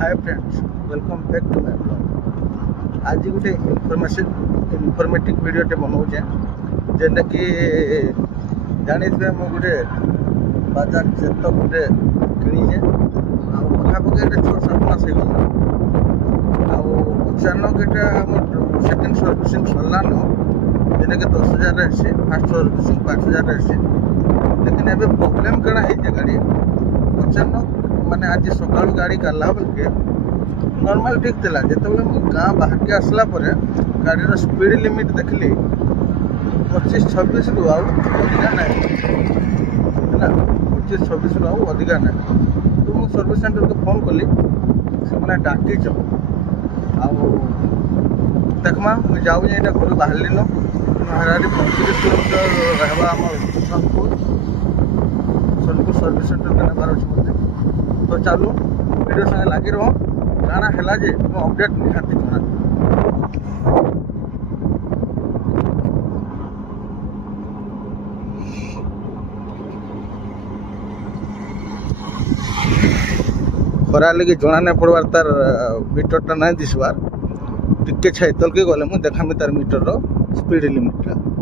Hi friends, welcome back to my blog. आज गोटे informative वीडियोटे बनाऊे जेनटा कि जानी थे मुझे गोटे बजाज चेतक गोटे किणीचे पाखापाखि 6-7 मास हो अचानक यहाँ सेकेंड सर्विसिंग सरलान जेटा कि 10,000 आसी फास्ट सर्विसिंग 5,000 आसी लेकिन एवं प्रोब्लेम कण है गाड़ी अचानक माने आज सका गाड़ी काला बेलके नॉर्मल ठीक थिला जो गाँ बाहर के आसला परे गाड़ी स्पीड लिमिट देखली 25-26 रु अधिका ना है 25-26 रु अधिका ना तो मुझे सर्विस सेंटर को फोन कली से डाकिच देखमा मुझे जाऊँ यहाँ घर बाहर महाराज 35 किलोमीटर रहा सोनपुर सर्विस सेंटर के नबार अच्छे मत तो चलू वीडियो संगे लगी रहो काना है जे अपडेट निहाती जना खरा लगे जना नहीं पड़वार तार मीटरटा नहीं दिसबार टिके छाई तलके गले मुझे देखामी तार मीटर स्पीड लिमिट